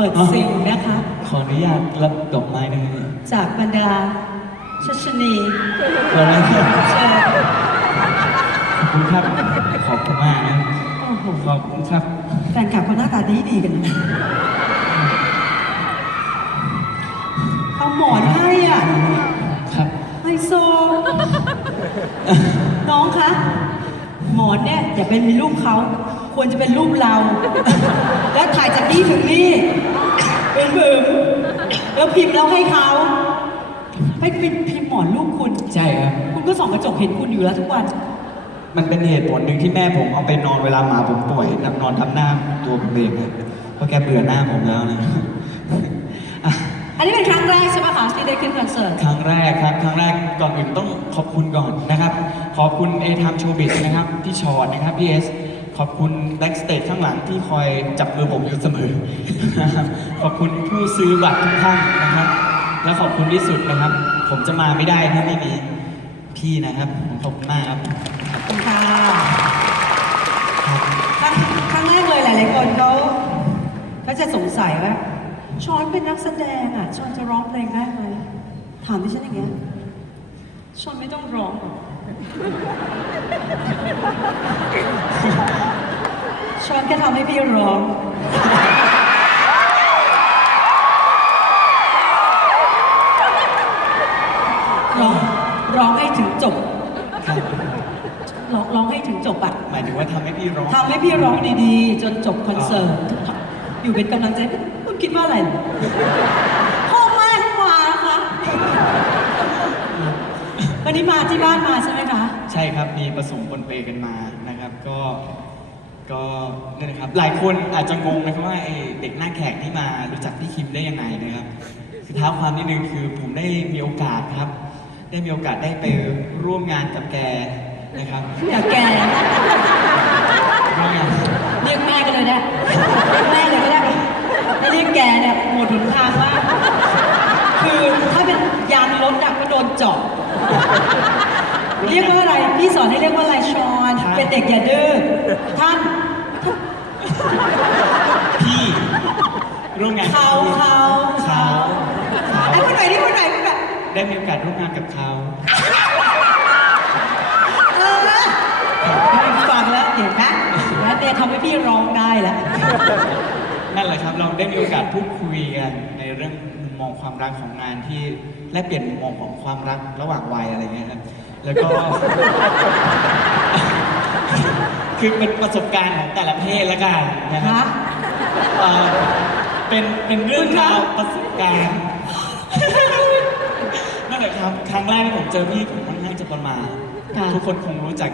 ปิดซิงนะคะ ขออนุญาตรับดอกไม้หนึ่งจากบรรดาชัชนีขออนุญาตเชิญขอบคุณครับ ขอบคุณมากนะโอ้โหขอบคุณครับ แฟนคลับเขาหน้าตาดีดีๆกันนะเอาหมอนให้อะครับไฮโซ น้องคะ หมอนเนี่ยอย่าเป็นรูปเขา ควรจะเป็นรูปเรา แล้วถ่ายจากนี่ถึงนี่ เป็นบึมแล้วพิมพ์แล้วให้เขาให้พิมพ์พิมพ์หมอนรูปคุณ ใช่ครับ คุณก็ส่องกระจกเห็นคุณอยู่แล้วทุกวัน มันเป็นเหตุผลหนึ่งที่แม่ผมเอาไปนอนเวลาหมาผมป่วยนับนอนทับหน้าตัวผมเองครับเพราะแกเบื่อหน้าผมแล้วนะอะ อันนี้เป็นครั้งแรกใช่ไหมคะที่ได้ขึ้นคอนเสิร์ต ครั้งแรกครับ ครั้งแรกก่อนอื่นต้องขอบคุณก่อนนะครับ ขอบคุณเอทามโชบิสนะครับ พี่ชอตนะครับพี่เอส ขอบคุณแบ็กสเตจข้างหลังที่คอยจับมือผมอยู่เสมอ ขอบคุณผู้ซื้อบัตรทุกท่านนะครับ และขอบคุณที่สุดนะครับ ผมจะมาไม่ได้ถ้าไม่มีพี่นะครับผมขอบคุณมากครับขอบคุณค่ะครับครั้งครั้งแรกเลยหลายๆคนเขาเขาจะสงสัยว่าชอนเป็นนักแสดงอะชอนจะร้องเพลงได้ไหมถามที่ฉันอย่างเงี้ยชอนไม่ต้องร้องหรอก ชอนแค่ทำให้พี่ร้อง ร้องร้องให้ถึงจบครับร้องร้องให้ถึงจบอะหมายถึงว่าทำให้พี่ร้อง ทำให้พี่ร้องดีๆ จนจบคอนเสิร์ตอยู่เป็นกำลังใจคุณคิดว่าอะไรพ่อแม่มาคะวันนี้มาที่บ้านมาใช่ไหมคะ ใช่ครับ มีผสมปนเปกันมานะครับ ก็ ก็นี่นะครับ หลายคนอาจจะงงนะครับว่าไอ้เด็กหน้าแขกที่มารู้จักพี่คิมได้ยังไงนะครับคือเท้าความนิดนึงคือผมได้มีโอกาสครับ ได้มีโอกาสได้ไปร่วมงานกับแกนะครับอย่าแกร่วมงานเรียกแม่กันเลยนะแม่เลยก็ได้ถ้าเรียกแกเนี่ยหมดหนทางมากคือถ้าเป็นยางรถอะก็โดนเจาะเรียกว่าอะไรพี่สอนให้เรียกว่าอะไรชอนเป็นเด็กอย่าดื้อ ท่านพี่ร่วมงานกับเขาพี่เขาเขาเขาไอ้คนไหนที่คนไหนคนไหนได้มีโอกาสร่วมงานกับเขาเออฟังแล้วเห็นไหมแล้วเนี่ยทำให้พี่ร้องได้แล้ว นั่นแหละครับ เราได้มีโอกาสพูดคุยกันในเรื่องมุมมองความรักของงานที่แลกเปลี่ยนมุมมองของความรักระหว่างวัยอะไรเงี้ยครับแล้วก็ คือเป็นประสบการณ์ของแต่ละเพศละกันนะครัฮะ บเอ่อเป็นเป็นเรื่องราวประสบการณ์นั่นแหละครับครั้งแรกที่ผมเจอพี่ผมค่อนข้างจะประหมาทค่ะ ทุกคนคงรู้จัก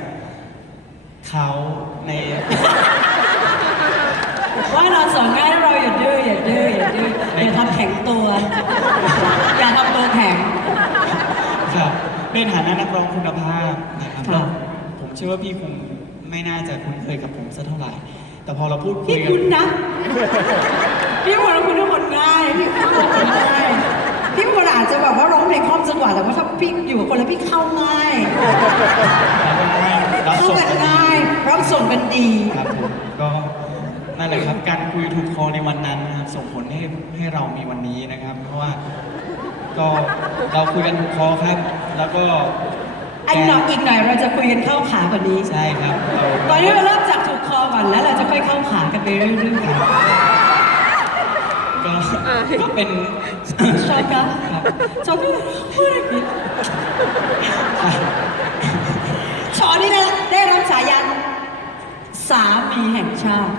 เขาใน ว่าเราสอนง่ายเราอย่าดื้ออย่าดื้ออย่าดื้ออย่าทำแข็งตัว อย่าทำตัวแข็ง ครับในฐานะนักร้องคุณภาพนะครับค่ะแล้วผมเชื่อว่าพี่คง ไม่น่าจะคุ้นเคยกับผมสักเท่าไหร่ แต่พอเราพูดคุพี่ยกัคุณนะ พี่คนเราคุณเป็นคนง่ายพี่เป็นคนง่ายพี่คนอาจจะแบบว่าร้องเพลงคล่อมจังหวะแต่ว่าถ้าพี่อยู่กับคนแล้วพี่เข้าง่ายเราเข้าส่งกันกันง่ายรับส่งกันดีครับผมก็นั่นแหละครับการคุยทูกคอในวันนั้นนะครับส่งผลให้ให้เรามีวันนี้นะครับ เพราะว่าก็เราคุยกันทูกคอครับ แล้วก็ อันหน่อยอีกหน่อยเราจะคุยกันเข้าขากว่านี้ ใช่ครับเราตอนนี้เราเริ่มจากถูกคอก่อนแล้วเราจะค่อยเข้าขากันไปเรื่อยก็ก็เป็นๆชอบกันชอบพูดอย่างนี้ชอนี่นะได้รับฉายาสามีแห่งชาติ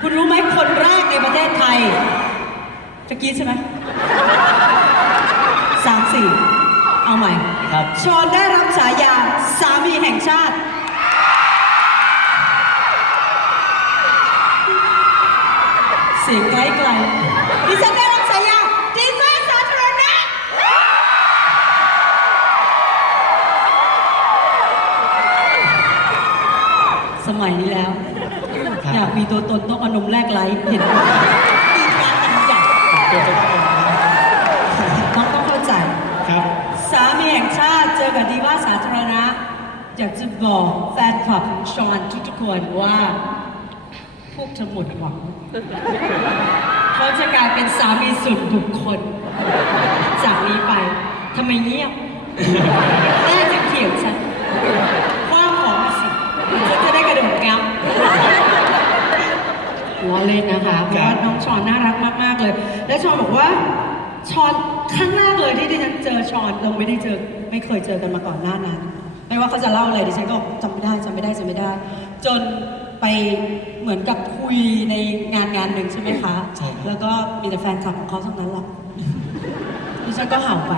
คุณรู้ไหมคนแรกในประเทศไทยตะกี้ใช่ไหมสามสี่เอาใหม่ ครับ ชอนได้รับฉายาสามีแห่งชาติ เสียงไกลไกลๆดิฉันได้รับฉายาดีมากสาธารณะสมัยนี้แล้วครับอยากมีตัวตนต้องเอานมแรกไลฟ์เห็นไหมมีการอันใหญ่ ตัวจะต้องน้อง สามีแห่งชาติเจอกับดีว่าสาธารณะ อยากจะบอกแฟนคลับของชอนทุกๆคนว่า พวกเธอหมดหวังเขาจะกลายเป็นสามีสุดบุคคล จากนี้ไปทำไมเงียบแม่จะเถียงฉันคว้าของมาสิฉันจะได้กระโดดงับล้อเล่นนะคะเพราะว่าน้องชอนน่ารักมาก ๆ เลย แล้วชอนบอกว่า ชอนครั้งแรกเลยที่ดิฉันเจอชอนเราไม่ได้เจอไม่เคยเจอกันมาก่อนหน้านั้น ไม่ว่าเขาจะเล่าอะไรดิฉันก็จำไม่ได้จำไม่ได้จำไม่ได้ จนไปเหมือนกับคุยในงานงานหนึ่งใช่ไหมคะ ใช่ครับ แล้วก็มีแต่แฟนคลับของเขาทั้งนั้นแหละดิฉันก็เห่าไป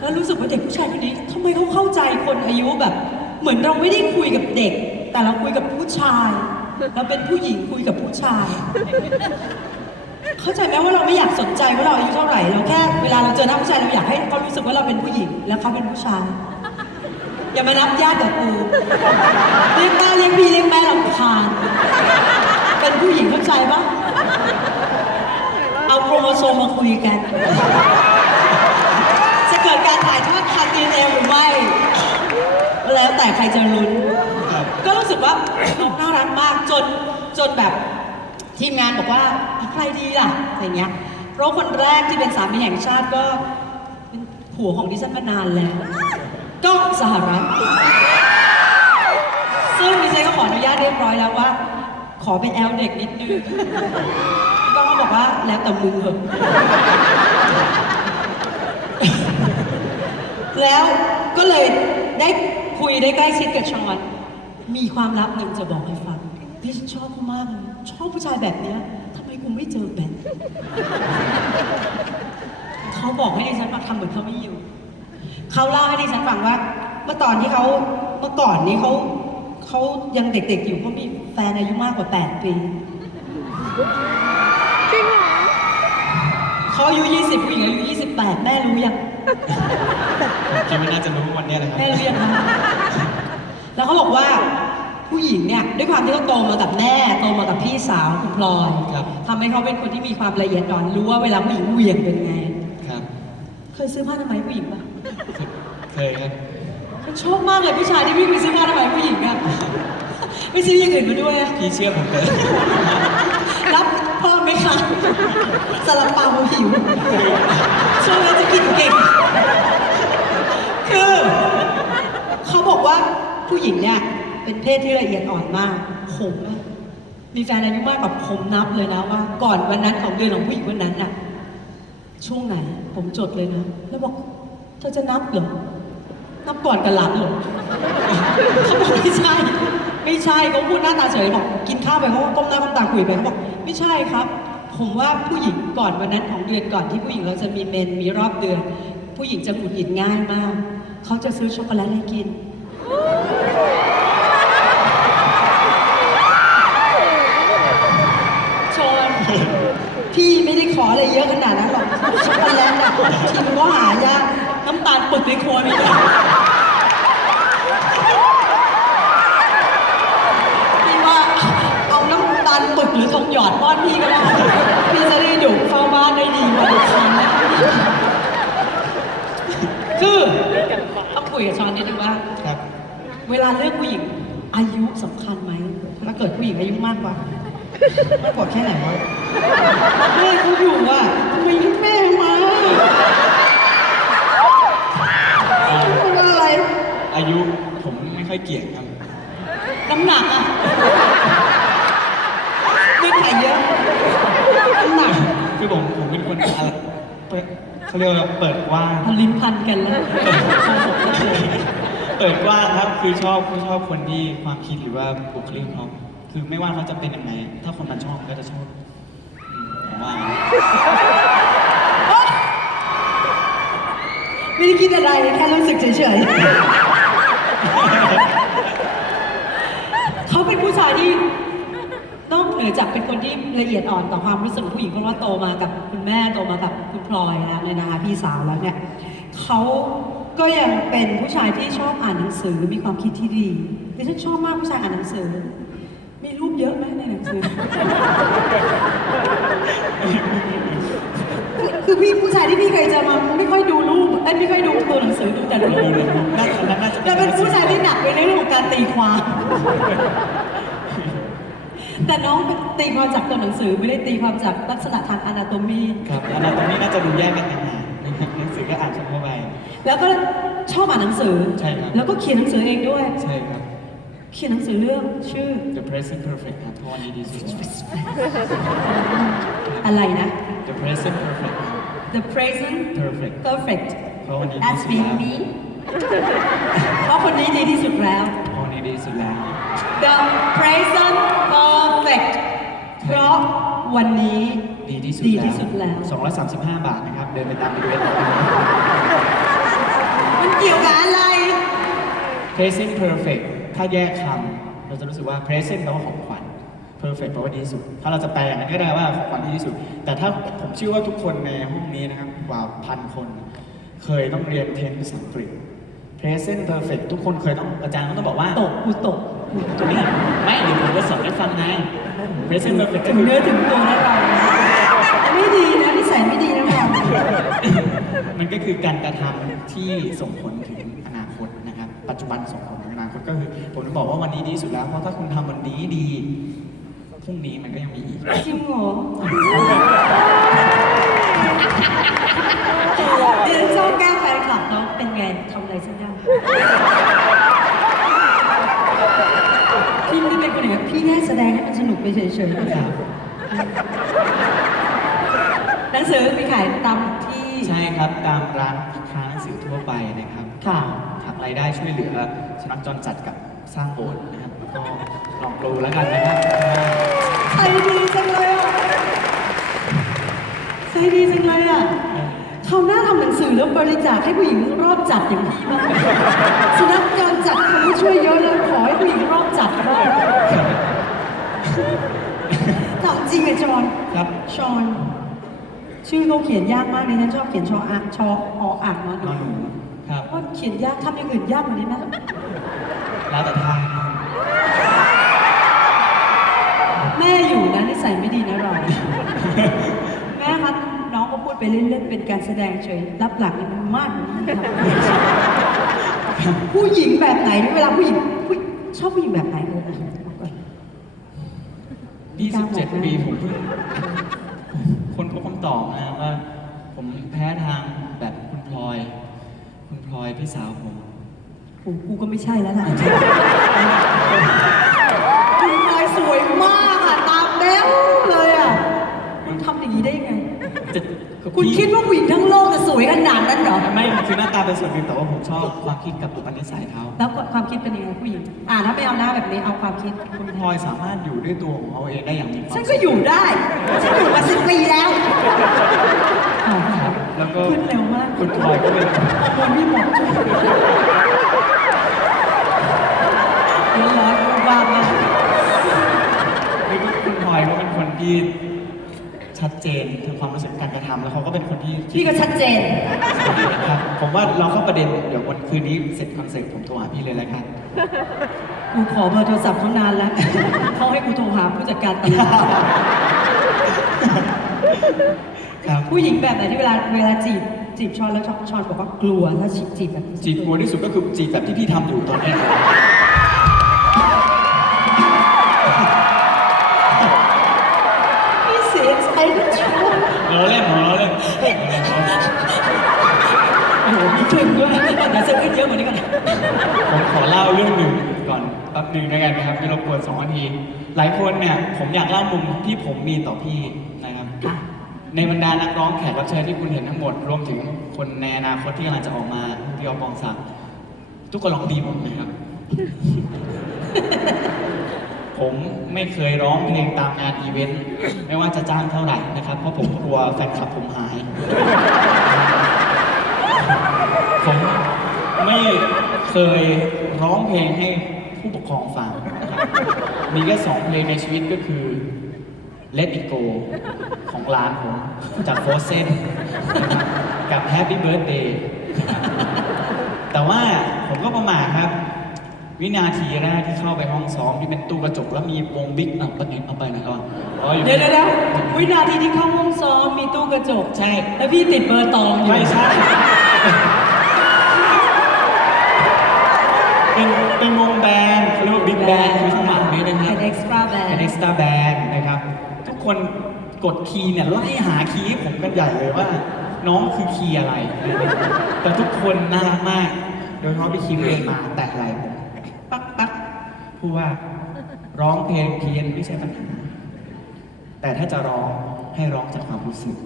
แล้วรู้สึกว่าเด็กผู้ชายคนนี้ทำไมเขาเข้าใจคนอายุแบบ เหมือนเราไม่ได้คุยกับเด็ก แต่เราคุยกับผู้ชายเราเป็นผู้หญิงคุยกับผู้ชาย เข้าใจไหมว่าเราไม่อยากสนใจว่าเราอายุเท่าไหร่เราแค่เวลาเราเจอหน้าผู้ชายเราอยากให้เขารู้สึกว่าเราเป็นผู้หญิงแล้วเขาเป็นผู้ชายอย่ามานับญาติกับกูเรียกป้าเรียกพี่เรียกแม่ลำคาญเป็นผู้หญิงเข้าใจปะเอาโครโมโซมมาคุยกัน จะเกิดการถ่ายทอดทางดีเอ็นหรือไม่แล้วแต่ใครจะลุ้น ก็รู้สึกว่าน้องน่ารักมากจนจนแบบ ทีมงานบอกว่าใครดีล่ะอะไรเงี้ยเพราะคนแรกที่เป็นสามีแห่งชาติก็เป็นผัวของดิฉันมานานแล้วก็สหรัฐซึ่งดิฉันก็ขออนุญาตเรียบร้อยแล้วว่า ขอเป็นแอลเด็กนิดนึงก็บอกว่าแล้วแต่มึงเหอะแล้วก็เลยได้คุยได้ใกล้ชิดกับชอนมีความลับหนึ่งจะบอกให้ฟังที่ฉันชอบเขามากเลย ชอบผู้ชายแบบเนี้ยทำไมกูไม่เจอแบบเขาบอกให้ดิฉันมาทำเหมือนเขาไม่อยู่เขาเล่าให้ดิฉันฟังว่า เมื่อตอนที่เขาเมื่อก่อนนี้เขาเขายังเด็กๆอยู่เขามีแฟนอายุมากกว่า8ปีจริงเหรอเขาอายุ20ผู้หญิงอายุ28 แม่รู้ยังคิดว่าน่าจะรู้วันเนี้ยแหละครับแม่เรียกนะแล้วเขาบอกว่า ผู้หญิงเนี่ยด้วยความที่เขาโตมากับแม่โตมากับพี่สาวคุณพลอยครับ ทำให้เขาเป็นคนที่มีความละเอียดอ่อนรู้ว่าเวลาผู้หญิงเหวี่ยงเป็นไง ครับ เคยซื้อผ้าทำไมยผู้หญิงปะเคยครับ ฉันชอบมากเลยผู้ชายที่วิ่งไปซื้อผ้าทำไมยผู้หญิงอะไม่ซื้ออย่างอื่นมาด้วยอะพี่เชื่อผมเลยรับพ่อไหมคะสลับเปาหิวช่วงนี้จะกินเก่ง คือเขาบอกว่าผู้หญิงเนี่ย เป็นเพศที่ละเอียดอ่อนมากผมมีแฟนอายุมากกว่าผมนับเลยนะว่า ก่อนวันนั้นของเดือนของผู้หญิงวันนั้นน่ะช่วงไหน ผมจดเลยนะ แล้วบอกเธอจะนับเหรอนับก่อนกับหลังเหรอเขาบอกไม่ใช่ ไม่ใช่เขาพูดหน้าตาเฉยบอกกินข้าวไปเขาก็ก้มหน้าก้มตาคุยไปเขาบอกไม่ใช่ครับ ผมว่าผู้หญิงก่อนวันนั้นของเดือนก่อนที่ผู้หญิงเราจะมีเมนมีรอบเดือน ผู้หญิงจะหงุดหงิดง่ายมากเขาจะซื้อช็อกโกแลตให้กิน ชน พี่ไม่ได้ขออะไรเยอะขนาดนั้นหรอก ช็อกโกแลตอะทีมก็หายากน้ำตาลปึกในครัวมีไหมพี่ว่าเอาน้ำตาลปึกหรือทองหยอดป้อนพี่ก็ได้พี่จะได้ดุเฝ้าบ้านได้ดีกว่าเด็กคันนะคือต้องคุยกับชอนนิดนึงว่าเวลาเลือกผู้หญิงอายุสำคัญไหมถ้าเกิดผู้หญิงอายุมากกว่า มากกว่าแค่ไหนวะแม่เขาอยู่อะ ทำไมให้แม่มาเพราะอะไรอายุผมไม่ค่อยเกี่ยงครับน้ำหนักอะไม่ไข่เยอะน้ำหนักคือผมผมเป็นคนอะไรเปิดเขาเรียกว่าเปิดกว้างพันลิ้นพันกันแล้วโกหกกันเลยเปิดกว้างครับคือชอบคือชอบคนที่ความคิดหรือว่าบุคลิกเขาคือไม่ว่าเขาจะเป็นยังไงถ้าคนมันชอบก็จะชอบอืมผมว่าอย่างนั้น ไม่ได้คิดอะไรแค่รู้สึกเฉยๆเขาเป็นผู้ชายที่นอกเหนือจากเป็นคนที่ละเอียดอ่อนต่อความรู้สึกของผู้หญิงเพราะว่าโตมากับคุณแม่โตมากับคุณพลอยแล้วเนี่ยนะคะพี่สาวแล้วเนี่ยเขาก็ยังเป็นผู้ชายที่ชอบอ่านหนังสือมีความคิดที่ดีดิฉันชอบมากผู้ชายอ่านหนังสือ มีรูปเยอะไหมในหนังสือ คือคือพี่ผู้ชายที่พี่เคยเจอมาไม่ค่อยดูรูปเอ้ยไม่ค่อยดูตัวหนังสือดูแต่รูปน่าจะน่าจะแต่เป็นผู้ชายที่หนักไปในเรื่องของการตีความแต่น้องตีความจากตัวหนังสือไม่ได้ตีความจากลักษณะทางอนาโตมีครับอันนั้นตรงนี้น่าจะดูแยกกันต่างหากหนังสือก็อ่านทั่วไปแล้วก็ชอบอ่านหนังสือใช่ครับแล้วก็เขียนหนังสือเองด้วยใช่ครับเขียนหนังสือเรื่องชื่อ The Present Perfect ครับเพราะวันนี้ดีสุดแล้วอะไรนะ The Present Perfect ครับ The present Perfect perfect เพราะวันนี้ดี as สุด being แล้ว me เพราะคนนี้ดีที่สุดแล้วเพราะวันนี้ดีสุดแล้ว The present perfect เพราะวันนี้ดีที่สุดดีแล้วที่สุดแล้ว 235 บาทนะครับ เดินไปตามไปดูได้มันเกี่ยวกับอะไร Present Perfect ถ้าแยกคำเราจะรู้สึกว่า Present แปลว่าของขวัญ Perfect แปลว่าดีที่สุด ถ้าเราจะแปลอย่างนั้นก็ได้ว่าของขวัญที่ดีที่สุด แต่ถ้าผมเชื่อว่าทุกคนในห้องนี้นะครับกว่าพันคน เคยต้องเรียนเทนภาษาอังกฤษ Present Perfect ทุกคนเคยต้องอาจารย์ก็ต้องบอกว่าตกกูตกตรงนี้ไม่เดี๋ยวผมจะสอนให้ฟังไง Present Perfect ก็ถึงคือเนื้อถึงตัวนะเราไม่ดีนะนิสัยไม่ดีนะเรามันก็คือการกระทำที่ส่งผลถึงอนาคตนะครับ ปัจจุบันส่งผลถึงอนาคตก็คือผมจะบอกว่าวันนี้ดีที่สุดแล้ว เพราะถ้าคุณทำวันนี้ดี พรุ่งนี้มันก็ยังมีอีก จริงเหรอเดี๋ยวชอบแกล้งแฟนคลับน้องเป็นไงทำอะไรสักอย่างพี่ไม่ได้เป็นคนอย่างนั้นพี่แค่แสดงให้มันสนุกไปเฉยๆนะครับหนังสือมีขายตามที่ใช่ครับตามร้านค้าหนังสือทั่วไปนะครับค่ะทำรายได้ช่วยเหลือสนักจรจัดกับสร้างโบสถ์นะครับ ก็ลองดูแล้วกันนะครับใจ ดีจังเลยอะใจดีจังเลยอะเขาวหน้าทำหนังสือแล้วบริจาคให้ผู้หญิงรอบจัดอย่างพี่บ้างสุนัขจรจัดเขาไม่ช่วยเยอะเลยขอให้ผู้หญิงรอบจัดบ้างถามจริงอะจอนครับชอน ชื่อเขาเขียนยากมากเลยนะชอบเขียนชออ่างชอออ่างนอนนอนหนูครับว่าเขียนยากทำอย่างอื่นยากกว่านี้ไหมแล้วแต่ทาง แม่อยู่นะนิสัยไม่ดีนะเรา แม่ครับน้องก็พูด ไปเล่นๆเป็นการแสดงเฉยรับหลังนี่มันมากกว่านี้ครับผู้หญิงแบบไหนเวลาผู้หญิงผู้ชอบผู้หญิงแบบไหนเลยนะบอกก่อน27 ปีผมเพิ่งคนพบคำตอบนะว่า ผมแพ้ทางแบบคุณพลอย คุณพลอยพี่สาวผมโอ้กูก็ไม่ใช่แล้วล่ะ คุณคิดว่าผู้หญิงทั้งโลกจะสวยขนาดนั้นเหรอ ไม่คือหน้าตาเป็นส่วนหนึ่งแต่ว่าผมชอบความคิดกับอุปนิสัยเขาแล้วความคิดเป็นยังไงผู้หญิง อ่าถ้าไม่เอาหน้าแบบนี้เอาความคิด คุณพลอยสามารถอยู่ด้วยตัวของเขาเองได้อย่างมีความฉันก็อยู่ได้ฉันอยู่มาสิบปีแล้วอ้าวครับแล้วก็ขึ้นเร็วมากคุณพลอยก็เป็นคนที่หมดเร้อนร้อนว่างมากคุณพลอยก็เป็นคนที่ ชัดเจนทางความรู้สึกการกระทำแล้วเขาก็เป็นคนที่พี่ก็ชัดเจนครับผมว่าเราเข้าประเด็นเดี๋ยววันคืนนี้เสร็จคอนเสิร์ตผมโทรหาพี่เลยแล้วกันกูขอเบอร์โทรศัพท์เขานานแล้วเขาให้กูโทรหาผู้จัดการตลาดครับผู้หญิงแบบไหนที่เวลาเวลาจีบจีบชอนแล้วชอนชอนบอกว่ากลัวถ้าจีบจีบแบบนี้จีบกลัวที่สุดก็คือจีบแบบที่พี่ทำอยู่ตอนนี้ โอ้โหมีถึงด้วยเดี๋ยวจะขึ้นเยอะกว่านี้ก่อนผมขอเล่าเรื่องหนึ่งก่อนแป๊บหนึ่งแล้วกันนะครับที่รบกวนสองนาที หลายคนเนี่ยผมอยากเล่ามุมที่ผมมีต่อพี่นะครับค่ะในบรรดานักร้องแขกรับเชิญที่คุณเห็นทั้งหมด รวมถึงคนในอนาคตที่กำลังจะออกมาพี่ออฟปองศักดิ์ทุกคนร้องดีหมดนะครับ ผมไม่เคยร้องเพลงตามงานอีเวนต์ไม่ว่าจะจ้างเท่าไหร่นะครับ เพราะผมกลัวแฟนคลับผมหาย ผมไม่เคยร้องเพลงให้ผู้ปกครองฟังนะครับมีแค่สองเพลงในชีวิตก็คือ Let It Go ของร้านผมจากโฟเซนกับ Happy Birthday นะครับแต่ว่าผมก็ประมาทครับ วินาทีแรกที่เข้าไปห้องซ้อมที่เป็นตู้กระจกแล้วมีวงบิ๊กอะปะนิดเอาไปไหนก่อนอ๋ออยู่เดี๋ยวเดี๋ยวเดี๋ยววินาทีที่เข้าห้องซ้อมมีตู้กระจก ใช่ แล้วพี่ติดเบอร์ตองอยู่ ไม่ใช่ เป็นเป็นวงแบนด์เขาเรียกว่าบิ๊กแบนด์คือข้างหลังนี้นะฮะเป็น extra band เป็น extra band นะครับ ทุกคนกดคีย์เนี่ยไล่หาคีย์ให้ผมกันใหญ่เลยว่า น้องคือคีย์อะไร แต่ทุกคนน่ารักมาก โดยเฉพาะพี่คิมเองมาแตะไหล่ผมปั๊กปั๊กพูดว่าร้องเพลงเพี้ยนไม่ใช่ปัญหา แต่ถ้าจะร้องให้ร้องจากความรู้สึก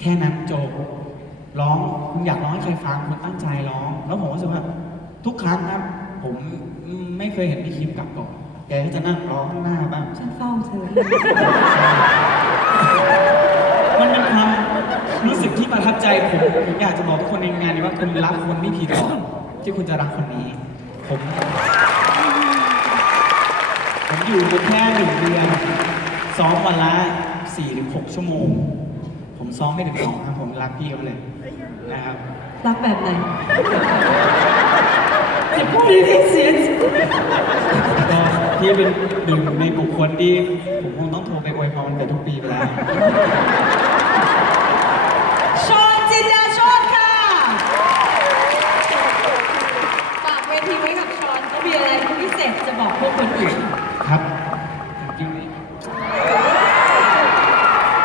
แค่นั้นโจบร้องคุณอยากร้องให้ใครฟังคุณตั้งใจร้อง แล้วผมรู้สึกว่าทุกครั้งครับ ผมไม่เคยเห็นพี่คิมกลับก่อน แกก็จะนั่งร้องข้างหน้าบ้าง ฉันเฝ้าเธอ มันเป็นความรู้สึกที่ประทับใจผมผมอยากจะบอกทุกคนในงานนี้ว่าคุณรักคนไม่ผิดหรอกที่คุณจะรักคนนี้ ผม ผมอยู่กันแค่หนึ่งเดือนซ้อมวันละสี่ถึงหกชั่วโมง ผมซ้อมไม่ถึงสองครับผมรักพี่เขาเลยนะครับ รักแบบไหน จะพูดอีกทีเสียงก็พี่เป็นหนึ่งในบุคคลที่ผมคงต้องโทรไปอวยพรกันทุกปีไปแล้ว ชอนจินดาชอนค่ะฝากเวทีไว้กับชอนเขามีอะไรพิเศษจะบอกพวกคนอื่นครับ